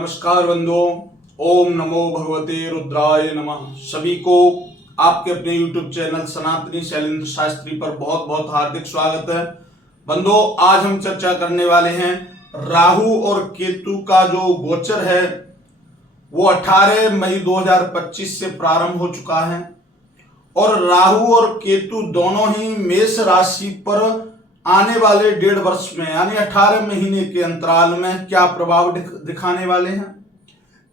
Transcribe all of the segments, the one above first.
नमस्कार बंधुओं, ओम नमो भगवते रुद्राय नमः। सभी को आपके अपने YouTube चैनल सनातनी शैलेंद्र शास्त्री पर बहुत बहुत हार्दिक स्वागत है। बंधुओं, आज हम चर्चा करने वाले हैं राहु और केतु का जो गोचर है वो 18 मई 2025 से प्रारंभ हो चुका है और राहु और केतु दोनों ही मेष राशि पर आने वाले 1.5 वर्ष में यानी 18 महीने के अंतराल में क्या प्रभाव दिखाने वाले हैं,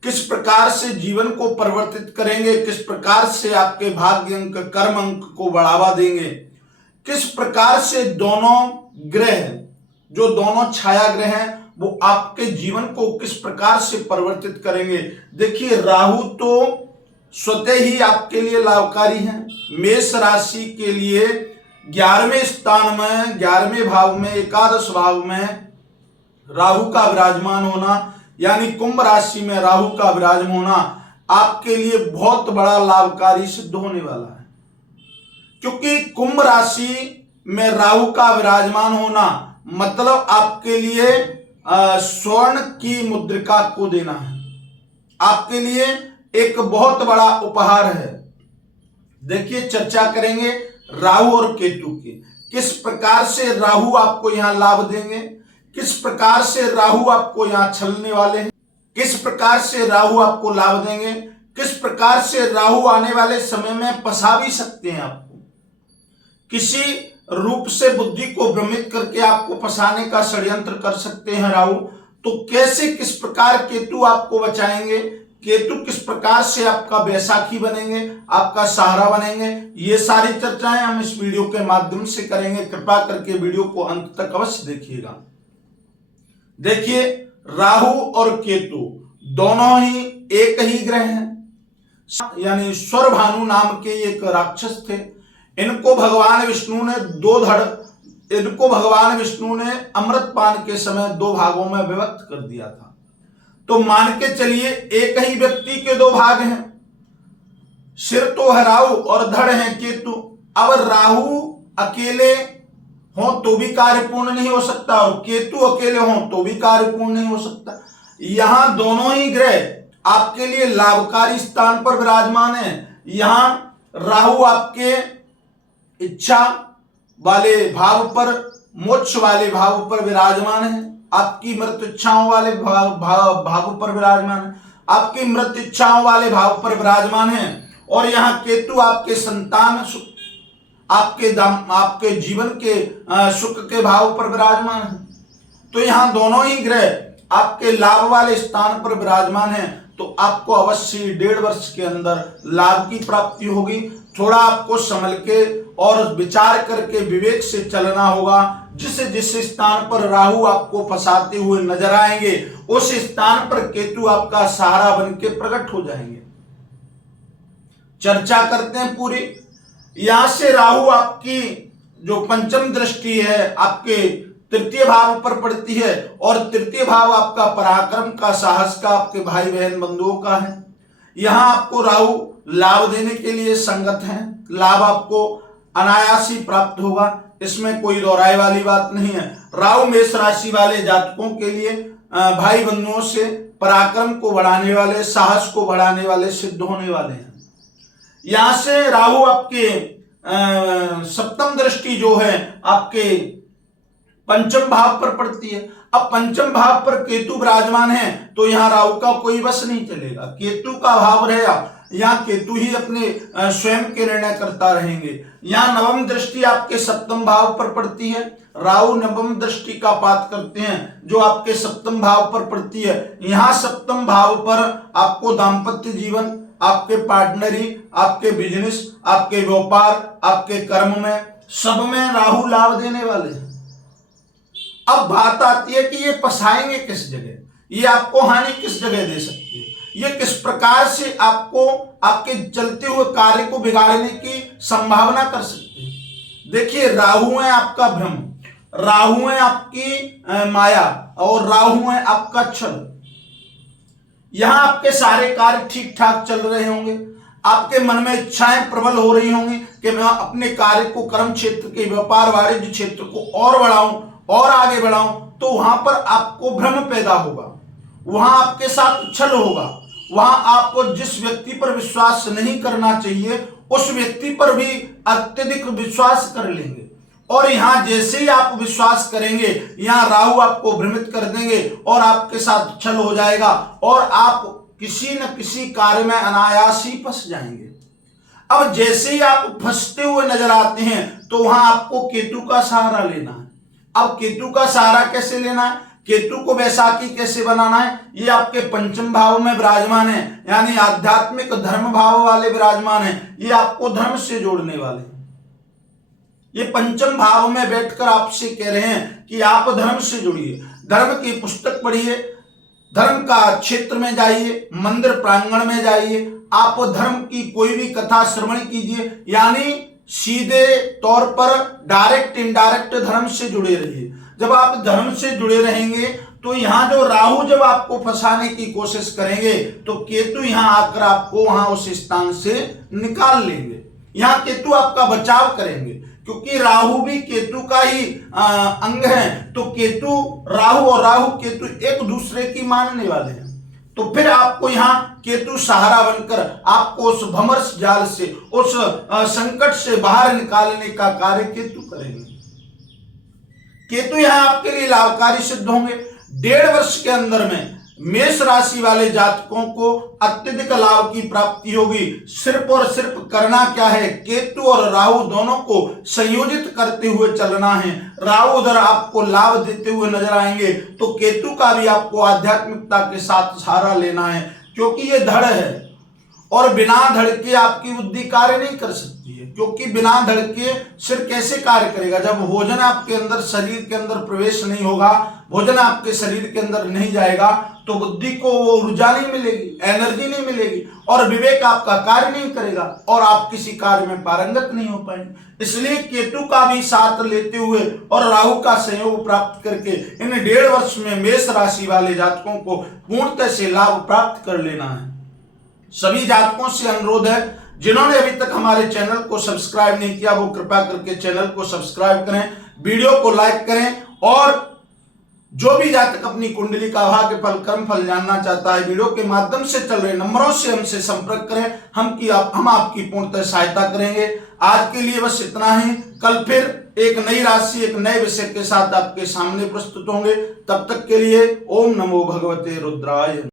किस प्रकार से जीवन को परिवर्तित करेंगे, किस प्रकार से आपके भाग्य अंक कर्म अंक को बढ़ावा देंगे, किस प्रकार से दोनों ग्रह जो दोनों छाया ग्रह हैं वो आपके जीवन को किस प्रकार से परिवर्तित करेंगे। देखिए, राहु तो स्वतः ही आपके लिए लाभकारी है। मेष राशि के लिए 11वें स्थान में 11वें भाव में एकादश भाव में राहु का विराजमान होना यानी कुंभ राशि में राहु का विराजमान होना आपके लिए बहुत बड़ा लाभकारी सिद्ध होने वाला है, क्योंकि कुंभ राशि में राहु का विराजमान होना मतलब आपके लिए स्वर्ण की मुद्रिका को देना है, आपके लिए एक बहुत बड़ा उपहार है। देखिए, चर्चा करेंगे राहु और केतु की, किस प्रकार से राहु आपको यहां लाभ देंगे, किस प्रकार से राहु आपको यहां छलने वाले हैं, किस प्रकार से राहु आपको लाभ देंगे, किस प्रकार से राहु आने वाले समय में फंसा भी सकते हैं आपको, किसी रूप से बुद्धि को भ्रमित करके आपको फंसाने का षड्यंत्र कर सकते हैं राहु। तो कैसे किस प्रकार केतु आपको बचाएंगे, केतु किस प्रकार से आपका बैसाखी बनेंगे, आपका सहारा बनेंगे, ये सारी चर्चाएं हम इस वीडियो के माध्यम से करेंगे। कृपा करके वीडियो को अंत तक अवश्य देखिएगा। देखिए, राहु और केतु दोनों ही एक ही ग्रह हैं, यानी स्वर भानु नाम के एक राक्षस थे। इनको भगवान विष्णु ने अमृत पान के समय 2 भागों में विभक्त कर दिया था। तो मान के चलिए एक ही व्यक्ति के 2 भाग हैं, सिर तो है राहु और धड़ है केतु। अब राहु अकेले हो तो भी कार्य पूर्ण नहीं हो सकता और केतु अकेले हो तो भी कार्य पूर्ण नहीं हो सकता। यहां दोनों ही ग्रह आपके लिए लाभकारी स्थान पर विराजमान है। यहां राहु आपके इच्छा वाले भाव पर, मोक्ष वाले भाव पर विराजमान है, आपकी मृत इच्छाओं वाले भाव पर विराजमान है, आपकी मृत इच्छाओं वाले भाव पर विराजमान है। और यहाँ केतु आपके संतान सुख, आपके जीवन के सुख के भाव पर विराजमान है। तो यहाँ दोनों ही ग्रह आपके लाभ वाले स्थान पर विराजमान है। तो आपको अवश्य 1.5 वर्ष के अंदर लाभ की प्राप्ति होगी। थोड़ा आपको संभल के और विचार करके विवेक से चलना होगा। जिस स्थान पर राहु आपको फंसाते हुए नजर आएंगे उस स्थान पर केतु आपका सहारा बनके प्रकट हो जाएंगे। चर्चा करते हैं पूरी। यहां से राहु आपकी जो पंचम दृष्टि है आपके 3य भाव पर पड़ती है और 3य भाव आपका पराक्रम का, साहस का, आपके भाई बहन बंधुओं का है। यहां आपको राहु लाभ देने के लिए संगत है। लाभ आपको अनायास ही प्राप्त होगा, इसमें कोई दोहराए वाली बात नहीं है। राहु मेष राशि वाले जातकों के लिए भाई बंधुओं से पराक्रम को बढ़ाने वाले, साहस को बढ़ाने वाले सिद्ध होने वाले हैं। यहां से राहु आपके 7म दृष्टि जो है आपके 5म भाव पर पड़ती है। अब 5म भाव पर केतु विराजमान है तो यहाँ राहु का कोई बस नहीं चलेगा। केतु का भाव रहेगा, यहाँ केतु ही अपने स्वयं के निर्णय करता रहेंगे। यहाँ 9वीं दृष्टि आपके 7म भाव पर पड़ती है। राहु 9वीं दृष्टि का पात करते हैं जो आपके 7म भाव पर पड़ती है। यहाँ 7म भाव पर आपको दाम्पत्य जीवन, आपके पार्टनरी, आपके बिजनेस, आपके व्यापार, आपके कर्म में सब में राहु लाभ देने वाले हैं। अब बात आती है कि ये फंसाएंगे किस जगह, ये आपको हानि किस जगह दे सकती है, ये किस प्रकार से आपको आपके चलते हुए कार्य को बिगाड़ने की संभावना कर सकते हैं। देखिए, राहु है आपका भ्रम, राहु है आपकी माया और राहु है आपका छल। यहां आपके सारे कार्य ठीक ठाक चल रहे होंगे, आपके मन में इच्छाएं प्रबल हो रही होंगी कि मैं अपने कार्य को, कर्म क्षेत्र के, व्यापार वाणिज्य क्षेत्र को और बढ़ाऊं और आगे बढ़ाऊं। तो वहां पर आपको भ्रम पैदा होगा, वहां आपके साथ छल होगा। वहां आपको जिस व्यक्ति पर विश्वास नहीं करना चाहिए उस व्यक्ति पर भी अत्यधिक विश्वास कर लेंगे। और यहां जैसे ही आप विश्वास करेंगे यहां राहु आपको भ्रमित कर देंगे और आपके साथ छल हो जाएगा और आप किसी न किसी कार्य में अनायास ही फंस जाएंगे। अब जैसे ही आप फंसते हुए नजर आते हैं तो वहां आपको केतु का सहारा लेना है। अब केतु का सहारा कैसे लेना है, केतु को वैशाखी कैसे बनाना है, ये आपके पंचम भाव में विराजमान है, यानी आध्यात्मिक धर्म भाव वाले विराजमान है। ये आपको धर्म से जोड़ने वाले हैं। ये पंचम भाव में बैठकर आपसे कह रहे हैं कि आप धर्म से जुड़िए, धर्म की पुस्तक पढ़िए, धर्म का क्षेत्र में जाइए, मंदिर प्रांगण में जाइए, आप धर्म की कोई भी कथा श्रवण कीजिए, यानी सीधे तौर पर डायरेक्ट इनडायरेक्ट धर्म से जुड़े रहिए। जब आप धर्म से जुड़े रहेंगे तो यहां जो राहु जब आपको फंसाने की कोशिश करेंगे तो केतु यहां आकर आपको वहां उस स्थान से निकाल लेंगे। यहां केतु आपका बचाव करेंगे क्योंकि राहु भी केतु का ही अंग है। तो केतु राहु और राहु केतु एक दूसरे की मानने वाले हैं। तो फिर आपको यहां केतु सहारा बनकर आपको उस भमर्स जाल से, उस संकट से बाहर निकालने का कार्य केतु करेंगे। केतु यहां आपके लिए लाभकारी सिद्ध होंगे। 1.5 वर्ष के अंदर में मेष राशि वाले जातकों को अत्यधिक लाभ की प्राप्ति होगी। सिर्फ और सिर्फ करना क्या है, केतु और राहु दोनों को संयोजित करते हुए चलना है। राहु उधर आपको लाभ देते हुए नजर आएंगे तो केतु का भी आपको आध्यात्मिकता के साथ सहारा लेना है, क्योंकि ये धड़ है और बिना धड़ के आपकी बुद्धि कार्य नहीं कर सकती है। क्योंकि बिना धड़ के सिर कैसे कार्य करेगा, जब भोजन आपके अंदर शरीर के अंदर प्रवेश नहीं होगा, भोजन आपके शरीर के अंदर नहीं जाएगा तो बुद्धि को वो ऊर्जा नहीं मिलेगी, एनर्जी नहीं मिलेगी और विवेक आपका कार्य नहीं करेगा और आप किसी कार्य में पारंगत नहीं हो पाएंगे। इसलिए केतु का भी साथ लेते हुए और राहु का सहयोग प्राप्त करके इन 1.5 वर्ष में मेष राशि वाले जातकों को पूर्णतः से लाभ प्राप्त कर लेना है। सभी जातकों से अनुरोध है, जिन्होंने अभी तक हमारे चैनल को सब्सक्राइब नहीं किया वो कृपया करके चैनल को सब्सक्राइब करें, वीडियो को लाइक करें और जो भी जातक अपनी कुंडली का भाग्य फल कर्म फल जानना चाहता है वीडियो के माध्यम से चल रहे नंबरों से हमसे संपर्क करें। हम आपकी पूर्णतः सहायता करेंगे। आज के लिए बस इतना ही। कल फिर एक नई राशि एक नए विषय के साथ आपके सामने प्रस्तुत होंगे। तब तक के लिए ओम नमो भगवते रुद्राय।